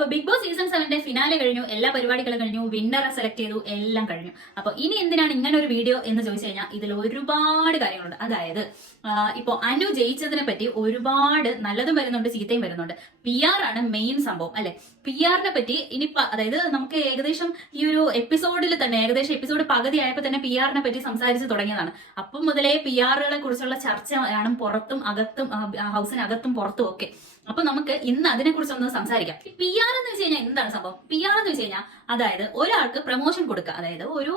അപ്പൊ big Boss season സെവന്റെ finale കഴിഞ്ഞു എല്ലാ പരിപാടികളും കഴിഞ്ഞു വിന്നറെ സെലക്ട് ചെയ്തു എല്ലാം കഴിഞ്ഞു. അപ്പൊ ഇനി എന്തിനാണ് ഇങ്ങനെ ഒരു വീഡിയോ എന്ന് ചോദിച്ചു കഴിഞ്ഞാൽ ഇതിൽ ഒരുപാട് കാര്യങ്ങളുണ്ട്. അതായത് ഇപ്പൊ അനു ജയിച്ചതിനെ പറ്റി ഒരുപാട് നല്ലതും വരുന്നുണ്ട് ചീത്തയും വരുന്നുണ്ട്. പി ആർ ആണ് മെയിൻ സംഭവം അല്ലെ? പി ആറിനെ പറ്റി ഇനി അതായത് നമുക്ക് ഏകദേശം ഈ ഒരു എപ്പിസോഡിൽ തന്നെ ഏകദേശം എപ്പിസോഡ് പകുതി ആയപ്പോൾ തന്നെ പി ആറിനെ പറ്റി സംസാരിച്ച് തുടങ്ങിയതാണ്. അപ്പം മുതലേ പി ആറുകളെ കുറിച്ചുള്ള ചർച്ചയാണ് പുറത്തും അകത്തും ഹൗസിനകത്തും പുറത്തും ഒക്കെ. അപ്പൊ നമുക്ക് ഇന്ന് അതിനെ കുറിച്ച് ഒന്ന് സംസാരിക്കാം. പി ആർ എന്ന് വെച്ച് കഴിഞ്ഞാൽ എന്താണ് സംഭവം? പി ആർ എന്ന് വെച്ച് കഴിഞ്ഞാൽ അതായത് ഒരാൾക്ക് പ്രൊമോഷൻ കൊടുക്കുക അതായത് ഒരു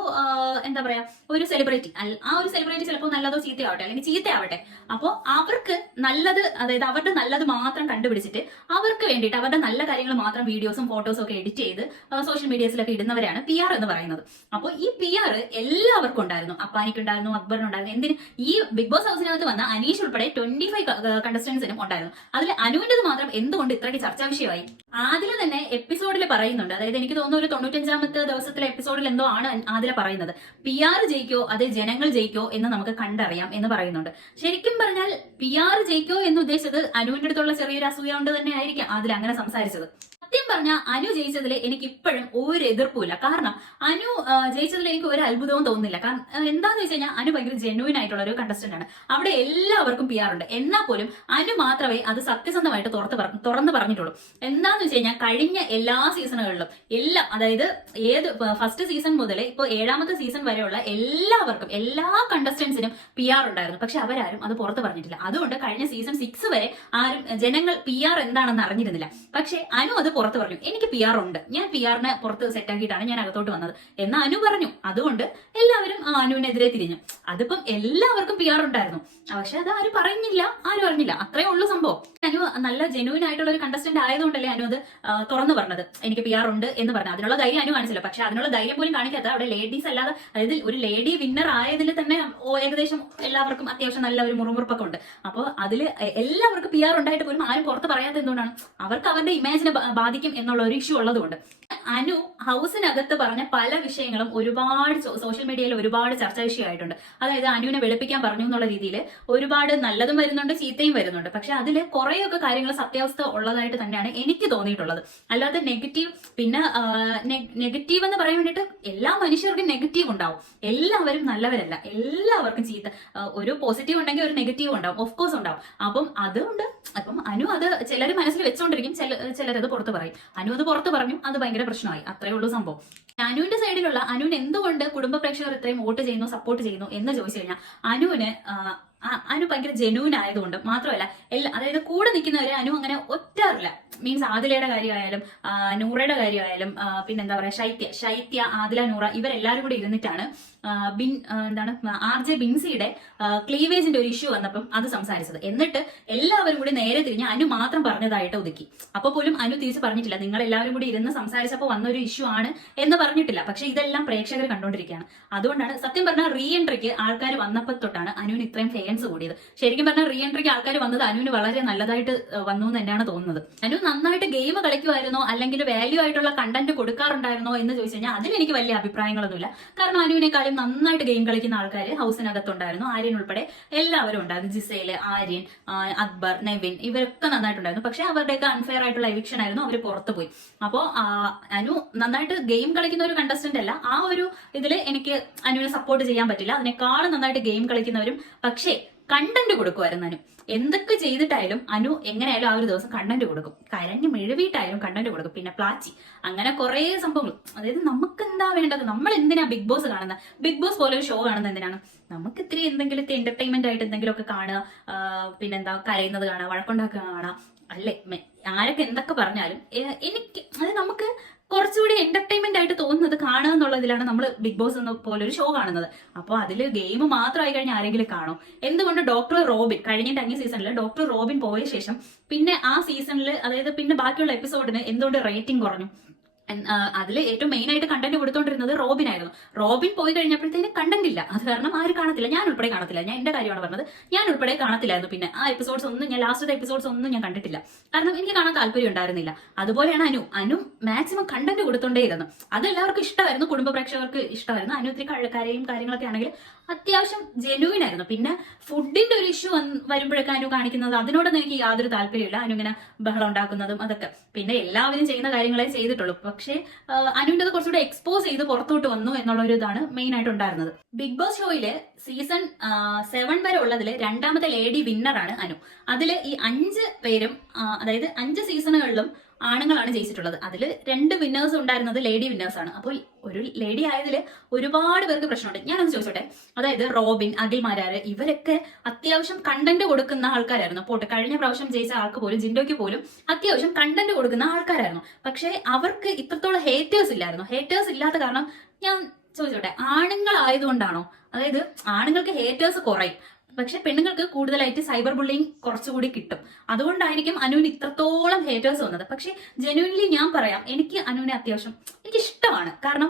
എന്താ പറയാ ഒരു സെലിബ്രിറ്റി ആ ഒരു സെലിബ്രിറ്റി ചിലപ്പോൾ നല്ലതോ ചീത്തയാവട്ടെ അല്ലെങ്കിൽ ചീത്തയാവട്ടെ. അപ്പോൾ അവർക്ക് നല്ലത് അതായത് അവരുടെ നല്ലത് മാത്രം കണ്ടുപിടിച്ചിട്ട് അവർക്ക് വേണ്ടിയിട്ട് അവരുടെ നല്ല കാര്യങ്ങൾ മാത്രം വീഡിയോസും ഫോട്ടോസും ഒക്കെ എഡിറ്റ് ചെയ്ത് സോഷ്യൽ മീഡിയസിലൊക്കെ ഇടുന്നവരാണ് പി ആർ എന്ന് പറയുന്നത്. അപ്പോൾ ഈ പി ആർ എല്ലാവർക്കും ഉണ്ടായിരുന്നു. അപ്പാനിക്കുണ്ടായിരുന്നു അക്ബറിനുണ്ടായിരുന്നു എന്തിന്? ഈ ബിഗ് ബോസ് ഹൗസിനകത്ത് വന്ന അനീഷ് ഉൾപ്പെടെ ട്വന്റി ഫൈവ് കണ്ടസ്റ്റൻസിനും ഉണ്ടായിരുന്നു. അതിൽ അനുവിന്റെത് മാത്രം എന്തുകൊണ്ട് ഇത്രയ്ക്ക് ചർച്ചാ വിഷയമായി? ആദില തന്നെ എപ്പിസോഡിൽ പറയുന്നുണ്ട്. അതായത് എനിക്ക് തോന്നുന്നു ഒരു തൊണ്ണൂറ്റഞ്ചാമത്തെ ദിവസത്തിലെ എപ്പിസോഡിൽ എന്തോ ആണ് ആദില പറയുന്നത്. പി ആർ ജയിക്കോ അതേ ജനങ്ങൾ ജയിക്കോ എന്ന് നമുക്ക് കണ്ടറിയാം എന്ന് പറയുന്നുണ്ട്. ശരിക്കും പറഞ്ഞാൽ പി ആർ ജയിക്കോ എന്ന് ഉദ്ദേശിച്ചത് അനുവിന്റെ അടുത്തുള്ള ചെറിയൊരു അസൂയ കൊണ്ട് തന്നെ ആയിരിക്കാം അതിൽ അങ്ങനെ സംസാരിച്ചത്. പറഞ്ഞ അനു ജയിച്ചതിൽ എനിക്ക് ഇപ്പോഴും ഒരു എതിർപ്പുമില്ല. കാരണം അനു ജയിച്ചതിൽ എനിക്ക് ഒരു അത്ഭുതവും തോന്നുന്നില്ല. കാരണം എന്താണെന്ന് വെച്ച് കഴിഞ്ഞാൽ അനു ഭയങ്കര ജെന്യൂൻ ആയിട്ടുള്ള ഒരു കണ്ടസ്റ്റന്റ് ആണ്. അവിടെ എല്ലാവർക്കും പി ആർ ഉണ്ട്. എന്നാൽ പോലും അനു മാത്രമേ അത് സത്യസന്ധമായിട്ട് തുറത്ത് പറ- തുറന്ന് പറഞ്ഞിട്ടുള്ളൂ. എന്താന്ന് വെച്ച് കഴിഞ്ഞാൽ കഴിഞ്ഞ എല്ലാ സീസണുകളിലും എല്ലാം അതായത് ഏത് ഫസ്റ്റ് സീസൺ മുതൽ ഇപ്പോൾ ഏഴാമത്തെ സീസൺ വരെയുള്ള എല്ലാവർക്കും എല്ലാ കണ്ടസ്റ്റൻസിനും പി ആർ ഉണ്ടായിരുന്നു. പക്ഷെ അവരാരും അത് പുറത്ത് പറഞ്ഞിട്ടില്ല. അതുകൊണ്ട് കഴിഞ്ഞ സീസൺ സിക്സ് വരെ ആരും ജനങ്ങൾ പി ആർ എന്താണെന്ന് അറിഞ്ഞിരുന്നില്ല. പക്ഷെ അനു അത് പുറത്ത് പറഞ്ഞു എനിക്ക് പി ആർ ഉണ്ട്. ഞാൻ പി ആറിന് പുറത്ത് സെറ്റാക്കിയിട്ടാണ് ഞാൻ അകത്തോട്ട് വന്നത്. എന്ന് അനു പറഞ്ഞു. അതുകൊണ്ട് എല്ലാവരും ആ അനുവിനെതിരെ തിരിഞ്ഞു. അതിപ്പം എല്ലാവർക്കും പി ആർ ഉണ്ടായിരുന്നു. പക്ഷെ അത് ആരും പറഞ്ഞില്ല ആരും അറിഞ്ഞില്ല. അത്രേ ഉള്ളൂ സംഭവം. അനു നല്ല ജെനുവിൻ ആയിട്ടുള്ള ഒരു കണ്ടസ്റ്റന്റ് ആയതുകൊണ്ടല്ലേ അനു അത് തുറന്നു പറഞ്ഞത്. എനിക്ക് പി ആർ ഉണ്ട് എന്ന് പറഞ്ഞു അതിനുള്ള ധൈര്യം അനു കാണിച്ചില്ല. പക്ഷെ അതിനുള്ള ധൈര്യം പോലും കാണിക്കാത്ത അവിടെ ലേഡീസ് അല്ലാതെ അതായത് ഒരു ലേഡി വിന്നർ ആയതിൽ തന്നെ ഏകദേശം എല്ലാവർക്കും അത്യാവശ്യം നല്ല ഒരു മുറുമുറുപ്പൊക്കെ ഉണ്ട്. അപ്പോൾ അതിൽ എല്ലാവർക്കും പി ആർ ഉണ്ടായിട്ട് പോലും ആരും പുറത്ത് പറയാത്ത എന്തുകൊണ്ടാണ്? അവർക്ക് അവരുടെ ഇമേജിനെ ബാധിക്കും എന്നുള്ള ഒരു ഇഷ്യൂ ഉള്ളതുകൊണ്ട്. അനു ഹൗസിനകത്ത് പറഞ്ഞ പല വിഷയങ്ങളും ഒരുപാട് സോഷ്യൽ മീഡിയയിൽ ഒരുപാട് ചർച്ചാ വിഷയമായിട്ടുണ്ട്. അതായത് അനുവിനെ വെളുപ്പിക്കാൻ പറഞ്ഞു എന്നുള്ള രീതിയിൽ ഒരുപാട് നല്ലതും വരുന്നുണ്ട് ചീത്തയും വരുന്നുണ്ട്. പക്ഷെ അതിൽ കുറേയൊക്കെ കാര്യങ്ങൾ സത്യാവസ്ഥ ഉള്ളതായിട്ട് തന്നെയാണ് എനിക്ക് തോന്നിയിട്ടുള്ളത്. അല്ലാതെ നെഗറ്റീവ് പിന്നെ നെഗറ്റീവ് എന്ന് പറയാൻ വേണ്ടിയിട്ട് എല്ലാ മനുഷ്യർക്കും നെഗറ്റീവ് ഉണ്ടാവും. എല്ലാവരും നല്ലവരല്ല. എല്ലാവർക്കും ചീത്ത. ഒരു പോസിറ്റീവ് ഉണ്ടെങ്കിൽ ഒരു നെഗറ്റീവ് ഉണ്ടാവും. ഓഫ് കോഴ്സ് ഉണ്ടാവും. അപ്പം അതുകൊണ്ട് അപ്പം അനു അത് ചിലർ മനസ്സിൽ വെച്ചുകൊണ്ടിരിക്കും ചില ചിലരത് പുറത്ത് പറയും. അനു അത് പുറത്ത് പറഞ്ഞു. അത് ഭയങ്കര പ്രശ്നമായി. അത്രേ ഉള്ളൂ സംഭവം. അനുവിന്റെ സൈഡിലുള്ള അനുവിന് എന്തുകൊണ്ട് കുടുംബ പ്രേക്ഷകർ ഇത്രയും വോട്ട് ചെയ്യുന്നു സപ്പോർട്ട് ചെയ്യുന്നു എന്ന് ചോദിച്ചു കഴിഞ്ഞാൽ അനുവിന് അനു ഭയങ്കര ജെനുവിൻ ആയതുകൊണ്ട് മാത്രമല്ല എല്ലാ അതായത് കൂടെ നിൽക്കുന്നവരെ അനു അങ്ങനെ ഒറ്റാറില്ല. മീൻസ് ആദിലയുടെ കാര്യമായാലും നൂറയുടെ കാര്യമായാലും പിന്നെന്താ പറയാ ശൈത്യ ശൈത്യ ആദില നൂറ ഇവരെല്ലാവരും കൂടി ഇരുന്നിട്ടാണ് ബിൻ എന്താണ് ആർ ജെ ബിൻസിയുടെ ക്ലീവേജിന്റെ ഒരു ഇഷ്യൂ വന്നപ്പം അത് സംസാരിച്ചത്. എന്നിട്ട് എല്ലാവരും കൂടി നേരെ തിരിഞ്ഞ് അനു മാത്രം പറഞ്ഞതായിട്ട് ഒതുക്കി. അപ്പൊ പോലും അനു തിരിച്ച് പറഞ്ഞിട്ടില്ല. നിങ്ങൾ എല്ലാവരും കൂടി ഇരുന്ന് സംസാരിച്ചപ്പോൾ വന്ന ഒരു ഇഷ്യൂ ആണ് എന്ന് പറഞ്ഞിട്ടില്ല. പക്ഷെ ഇതെല്ലാം പ്രേക്ഷകർ കണ്ടുകൊണ്ടിരിക്കുകയാണ് അതുകൊണ്ടാണ് സത്യം പറഞ്ഞാൽ റീ എൻട്രിക്ക് ആൾക്കാർ വന്നപ്പോൾ തൊട്ടാണ് അനുവിന് ഇത്രയും ഫേൻസ് കൂടിയത്. ശരിക്കും പറഞ്ഞാൽ റീ എൻട്രിക്ക് ആൾക്കാർ വന്നത് അനുവിന് വളരെ നല്ലതായിട്ട് വന്നു എന്ന് തന്നെയാണ് തോന്നുന്നത്. അനു നന്നായിട്ട് ഗെയിം കളിക്കുമായിരുന്നോ? അല്ലെങ്കിൽ വാല്യൂ ആയിട്ടുള്ള കണ്ടന്റ് കൊടുക്കാറുണ്ടായിരുന്നോ എന്ന് ചോദിച്ചു കഴിഞ്ഞാൽ അതിന് എനിക്ക് വലിയ അഭിപ്രായങ്ങളൊന്നുമില്ല. കാരണം അനുവിനേക്കാളും നന്നായിട്ട് ഗെയിം കളിക്കുന്ന ആൾക്കാർ ഹൗസിനകത്തുണ്ടായിരുന്നു. ആര്യൻ ഉൾപ്പെടെ എല്ലാവരും ഉണ്ടായിരുന്നു. ജിസയിൽ ആര്യൻ അക്ബർ നെവിൻ ഇവരൊക്കെ നന്നായിട്ടുണ്ടായിരുന്നു. പക്ഷെ അവരുടെയൊക്കെ അൺഫെയർ ആയിട്ടുള്ള എവിക്ഷൻ ആയിരുന്നു അവർ പുറത്തു പോയി. അപ്പോൾ അനു നന്നായിട്ട് ഗെയിം കളിക്കുന്ന ഒരു കണ്ടസ്റ്റന്റ് അല്ല. ആ ഒരു ഇതിൽ എനിക്ക് അനുവിനെ സപ്പോർട്ട് ചെയ്യാൻ പറ്റില്ല. അതിനേക്കാളും നന്നായിട്ട് ഗെയിം കളിക്കുന്നവരും പക്ഷേ കണ്ടന്റ് കൊടുക്കുമായിരുന്നു അനു. എന്തൊക്കെ ചെയ്തിട്ടായാലും അനു എങ്ങനെയായാലും ആ ഒരു ദിവസം കണ്ടന്റ് കൊടുക്കും. കരഞ്ഞ് മെഴുവിയിട്ടായാലും കണ്ടന്റ് കൊടുക്കും. പിന്നെ പ്ലാച്ചി. അങ്ങനെ കുറേ സംഭവങ്ങൾ. അതായത് നമുക്ക് എന്താ വേണ്ടത്? നമ്മൾ എന്തിനാ ബിഗ് ബോസ് കാണുന്നത് ബിഗ് ബോസ് പോലെ ഒരു ഷോ കാണുന്നത് എന്തിനാണ്? നമുക്ക് ഇത്തിരി എന്തെങ്കിലും എന്റർടൈൻമെന്റ് ആയിട്ട് എന്തെങ്കിലും ഒക്കെ കാണുക. പിന്നെ പിന്നെന്താ കരയുന്നത് കാണുക വഴക്കുണ്ടാക്കുക കാണാം അല്ലേ? ആരൊക്കെ എന്തൊക്കെ പറഞ്ഞാലും എനിക്ക് അത് നമുക്ക് കുറച്ചുകൂടി എന്റർടൈൻമെന്റ് ആയിട്ട് തോന്നുന്നത് കാണുക എന്നുള്ളതിലാണ് നമ്മൾ ബിഗ് ബോസ് എന്ന പോലെ ഒരു ഷോ കാണുന്നത്. അപ്പോൾ അതിൽ ഗെയിം മാത്രമായി കഴിഞ്ഞാൽ ആരെങ്കിലും കാണും. എന്തുകൊണ്ട് ഡോക്ടർ റോബിൻ കഴിഞ്ഞ അഞ്ച് സീസണിൽ ഡോക്ടർ റോബിൻ പോയ ശേഷം പിന്നെ ആ സീസണിൽ അതായത് പിന്നെ ബാക്കിയുള്ള എപ്പിസോഡിന് എന്തുകൊണ്ട് റേറ്റിംഗ് കുറഞ്ഞു? അതിൽ ഏറ്റവും മെയിൻ ആയിട്ട് കണ്ടന്റ് കൊടുത്തോണ്ടിരുന്നത് റോബിൻ ആയിരുന്നു. റോബിൻ പോയി കഴിഞ്ഞപ്പോഴത്തേന് കണ്ടന്റ് ഇല്ല. അത് കാരണം ആരും കാണത്തില്ല. ഞാൻ ഉൾപ്പെടെ കാണത്തില്ല. ഞാൻ എന്റെ കാര്യമാണ് പറഞ്ഞത്. ഞാൻ ഉൾപ്പെടെ കാണത്തില്ലായിരുന്നു. പിന്നെ ആ എപ്പിസോഡ്സ് ഒന്നും ഞാൻ ലാസ്റ്റത്തെ എപ്പിസോഡ്സ് ഒന്നും ഞാൻ കണ്ടിട്ടില്ല. കാരണം എനിക്ക് കാണാൻ താല്പര്യം ഉണ്ടായിരുന്നില്ല. അതുപോലെയാണ് അനു. അനു മാക്സിമം കണ്ടന്റ് കൊടുത്തോണ്ടേയിരുന്നു. അത് എല്ലാവർക്കും ഇഷ്ടമായിരുന്നു. കുടുംബ പ്രേക്ഷകർക്ക് ഇഷ്ടമായിരുന്നു. അനു ഒത്തിരി കഴക്കാരെയും കരയും കാര്യങ്ങളൊക്കെ ആണെങ്കിൽ അത്യാവശ്യം ജെനുവിൻ ആയിരുന്നു. പിന്നെ ഫുഡിന്റെ ഒരു ഇഷ്യൂ വരുമ്പോഴൊക്കെ അനു കാണിക്കുന്നത് അതിനോടൊന്നും എനിക്ക് യാതൊരു താല്പര്യമില്ല അനു ഇങ്ങനെ ബഹളം ഉണ്ടാക്കുന്നതും അതൊക്കെ. പിന്നെ എല്ലാവരും ചെയ്യുന്ന കാര്യങ്ങളെ ചെയ്തിട്ടുള്ളൂ. പക്ഷേ അനുവിന്റെ കുറച്ചുകൂടെ എക്സ്പോസ് ചെയ്ത് പുറത്തോട്ട് വന്നു എന്നുള്ള ഒരു ഇതാണ് മെയിൻ ആയിട്ട് ഉണ്ടായിരുന്നത് ബിഗ് ബോസ് ഷോയിൽ സീസൺ സെവൻ വരെ ഉള്ളതിൽ രണ്ടാമത്തെ ലേഡി വിന്നറാണ് അനു. അതിൽ ഈ അഞ്ച് പേരും അതായത് അഞ്ച് സീസണുകളിലും ആണുങ്ങളാണ് ജയിച്ചിട്ടുള്ളത്. അതിൽ രണ്ട് വിന്നേഴ്സ് ഉണ്ടായിരുന്നത് ലേഡി വിന്നേഴ്സ് ആണ്. അപ്പോൾ ഒരു ലേഡി ആയതിൽ ഒരുപാട് പേർക്ക് പ്രശ്നമുണ്ട്. ഞാനൊന്ന് ചോദിച്ചോട്ടെ? അതായത് റോബിൻ അഖിൽ മാരാര് ഇവരൊക്കെ അത്യാവശ്യം കണ്ടന്റ് കൊടുക്കുന്ന ആൾക്കാരായിരുന്നു. പോട്ടെ കഴിഞ്ഞ പ്രാവശ്യം ജയിച്ച ആൾക്ക് പോലും ജിൻഡോയ്ക്ക് പോലും അത്യാവശ്യം കണ്ടന്റ് കൊടുക്കുന്ന ആൾക്കാരായിരുന്നു. പക്ഷേ അവർക്ക് ഇത്രത്തോളം ഹേറ്റേഴ്സ് ഇല്ലായിരുന്നു. ഹേറ്റേഴ്സ് ഇല്ലാത്ത കാരണം ഞാൻ ചോദിച്ചോട്ടെ? ആണുങ്ങളായതുകൊണ്ടാണോ? അതായത് ആണുങ്ങൾക്ക് ഹേറ്റേഴ്സ് കുറയും. പക്ഷെ പെണ്ണുങ്ങൾക്ക് കൂടുതലായിട്ട് സൈബർ ബുള്ളിങ് കുറച്ചുകൂടി കിട്ടും. അതുകൊണ്ടായിരിക്കും അനുവിന് ഇത്രത്തോളം ഹേറ്റേഴ്സ് വന്നത്. പക്ഷെ ജെനുവൻലി ഞാൻ പറയാം എനിക്ക് അനുവിനെ അത്യാവശ്യം എനിക്ക് ഇഷ്ടമാണ്. കാരണം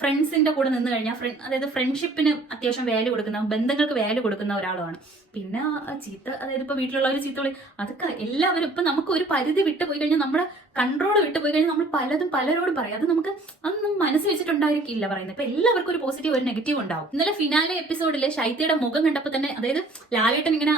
ഫ്രണ്ട്സിന്റെ കൂടെ നിന്ന് കഴിഞ്ഞാൽ ഫ്രണ്ട് അതായത് ഫ്രണ്ട്ഷിപ്പിന് അത്യാവശ്യം വാല്യൂ കൊടുക്കുന്ന ബന്ധങ്ങൾക്ക് വാല്യൂ കൊടുക്കുന്ന ഒരാളാണ് പിന്നെ ചീത്ത അതായത് ഇപ്പൊ വീട്ടിലുള്ളവർ ചീത്ത വിളി അതൊക്കെ എല്ലാവരും ഇപ്പൊ നമുക്ക് ഒരു പരിധി വിട്ടു പോയി കഴിഞ്ഞാൽ നമ്മുടെ കൺട്രോൾ വിട്ടു പോയി കഴിഞ്ഞാൽ നമ്മൾ പലതും പലരോടും പറയും. അത് നമുക്ക് അതൊന്നും മനസ്സ് വെച്ചിട്ടുണ്ടായിരിക്കില്ല പറയുന്നത്. ഇപ്പൊ എല്ലാവർക്കും ഒരു പോസിറ്റീവ് ഒരു നെഗറ്റീവ് ഉണ്ടാവും. ഇന്നലെ ഫിനാലെ എപ്പിസോഡിൽ ശൈത്യയുടെ മുഖം കണ്ടപ്പോൾ തന്നെ അതായത് ലാലേട്ടൻ ഇങ്ങനെ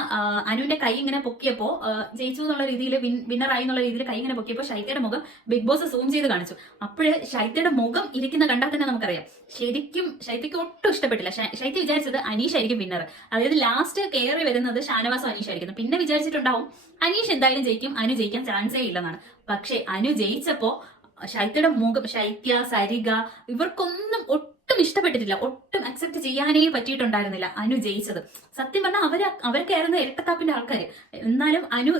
അനുവിന്റെ കൈ ഇങ്ങനെ പൊക്കിയപ്പോ ആ, ജയിച്ചു എന്നുള്ള രീതിയിൽ വിന്നറായി എന്നുള്ള രീതിയിൽ കൈ ഇങ്ങനെ പൊക്കിയപ്പോൾ ശൈത്യയുടെ മുഖം ബിഗ് ബോസ് സൂം ചെയ്ത് കാണിച്ചു. അപ്പോഴ് ശൈത്യയുടെ മുഖം ഇരിക്കുന്ന കണ്ടാൽ തന്നെ നമുക്കറിയാം. ശരിക്കും ശൈത്യക്ക് ഒട്ടും ഇഷ്ടപ്പെട്ടില്ല. ശൈത്യ വിചാരിച്ചത് അനീഷ് ആയിരിക്കും വിന്നർ അതായത് ലാസ്റ്റ് കയറി വരുന്നത് ഷാനവാസും അനീഷ് ആയിരിക്കുന്നു. പിന്നെ വിചാരിച്ചിട്ടുണ്ടാവും അനീഷ് എന്തായാലും ജയിക്കും അനു ജയിക്കാൻ ചാൻസേ ഇല്ലെന്നാണ്. പക്ഷെ അനു ജയിച്ചപ്പോ ശൈത്യയുടെ മുഖം ശൈത്യ സരിക ഇവർക്കൊന്നും ഒട്ടും ഇഷ്ടപ്പെട്ടിട്ടില്ല. ഒട്ടും അക്സെപ്റ്റ് ചെയ്യാനേ പറ്റിയിട്ടുണ്ടായിരുന്നില്ല അനു ജയിച്ചത്. സത്യം പറഞ്ഞാൽ അവർ അവർക്കായിരുന്നു ഇരട്ടത്താപ്പിന്റെ ആൾക്കാർ എന്നാലും അനു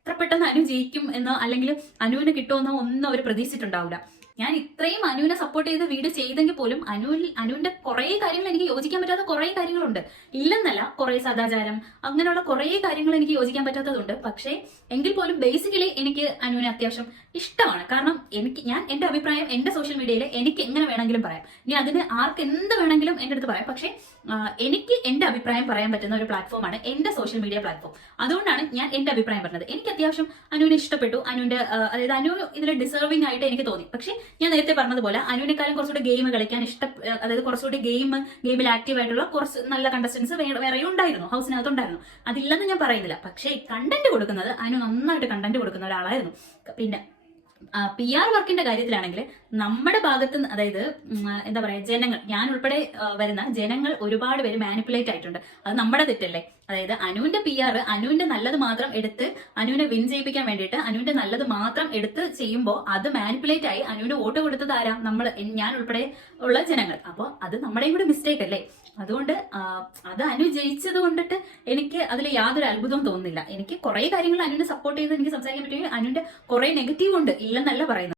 എത്ര പെട്ടെന്ന് അനു ജയിക്കും എന്നോ അല്ലെങ്കിൽ അനുവിന് കിട്ടുമെന്നോ ഒന്നും അവർ പ്രതീക്ഷിച്ചിട്ടുണ്ടാവില്ല. ഞാൻ ഇത്രയും അനുവിനെ സപ്പോർട്ട് ചെയ്ത് വീഡിയോ ചെയ്തെങ്കിൽ പോലും അനുവിൽ അനുവിന്റെ കുറേ കാര്യങ്ങൾ എനിക്ക് യോജിക്കാൻ പറ്റാത്ത കുറേ കാര്യങ്ങളുണ്ട്. ഇല്ലെന്നല്ല കുറേ സദാചാരം അങ്ങനെയുള്ള കുറേ കാര്യങ്ങൾ എനിക്ക് യോജിക്കാൻ പറ്റാത്തതുണ്ട്. പക്ഷേ എങ്കിൽ പോലും ബേസിക്കലി എനിക്ക് അനുവിനെ അത്യാവശ്യം ഇഷ്ടമാണ്. കാരണം എനിക്ക് ഞാൻ എന്റെ അഭിപ്രായം എന്റെ സോഷ്യൽ മീഡിയയിൽ എനിക്ക് എങ്ങനെ വേണമെങ്കിലും പറയാം. ഇനി അതിന് ആർക്ക് എന്ത് വേണമെങ്കിലും എന്റെ അടുത്ത് പറയാം. പക്ഷേ എനിക്ക് എന്റെ അഭിപ്രായം പറയാൻ പറ്റുന്ന ഒരു പ്ലാറ്റ്ഫോമാണ് എന്റെ സോഷ്യൽ മീഡിയ പ്ലാറ്റ്ഫോം അതുകൊണ്ടാണ് ഞാൻ എന്റെ അഭിപ്രായം പറഞ്ഞത്. എനിക്ക് അത്യാവശ്യം അനുവിനെ ഇഷ്ടപ്പെട്ടു. അനുവിന്റെ അതായത് അനു ഇതിൽ ഡിസേർവിംഗ് ആയിട്ട് എനിക്ക് തോന്നി. പക്ഷേ ഞാൻ നേരത്തെ പറഞ്ഞതുപോലെ അനുവിനെക്കാളും കുറച്ചുകൂടി ഗെയിം കളിക്കാൻ ഇഷ്ട അതായത് കുറച്ചുകൂടി ഗെയിം ഗെയിമിൽ ആക്റ്റീവ് ആയിട്ടുള്ള കുറച്ച് നല്ല കണ്ടസ്റ്റൻസ് വേറെ ഉണ്ടായിരുന്നു. ഹൗസിനകത്ത് ഉണ്ടായിരുന്നു അതില്ലെന്ന് ഞാൻ പറയുന്നില്ല. പക്ഷേ കണ്ടന്റ് കൊടുക്കുന്നത് അനു നന്നായിട്ട് കണ്ടന്റ് കൊടുക്കുന്ന ഒരാളായിരുന്നു. പിന്നെ പി ആർ വർക്കിന്റെ കാര്യത്തിലാണെങ്കിൽ നമ്മുടെ ഭാഗത്ത് അതായത് എന്താ പറയാ ജനങ്ങൾ ഞാൻ ഉൾപ്പെടെ വരുന്ന ജനങ്ങൾ ഒരുപാട് പേര് മാനിപ്പുലേറ്റ് ആയിട്ടുണ്ട്. അത് നമ്മുടെ തെറ്റല്ലേ? അതായത് അനുവിന്റെ പി ആർ അനുവിന്റെ നല്ലത് മാത്രം എടുത്ത് അനുവിനെ വിൻ ചെയ്യിപ്പിക്കാൻ വേണ്ടിയിട്ട് അനുവിന്റെ നല്ലത് മാത്രം എടുത്ത് ചെയ്യുമ്പോൾ അത് മാനിപ്പുലേറ്റ് ആയി അനുവിന് വോട്ട് കൊടുത്തത് ആരാ? നമ്മൾ ഞാൻ ഉൾപ്പെടെ ഉള്ള ജനങ്ങൾ. അപ്പോൾ അത് നമ്മുടെയും കൂടെ മിസ്റ്റേക്ക് അല്ലേ? അതുകൊണ്ട് അത് അനു ജയിച്ചത് കൊണ്ടിട്ട് എനിക്ക് അതിൽ യാതൊരു അത്ഭുതവും തോന്നുന്നില്ല. എനിക്ക് കുറെ കാര്യങ്ങൾ അനുവിനെ സപ്പോർട്ട് ചെയ്ത് എനിക്ക് സംസാരിക്കാൻ പറ്റുമെങ്കിൽ അനുവിന്റെ കുറെ നെഗറ്റീവ് ഉണ്ട് ഇല്ലെന്നല്ല പറയുന്നത്.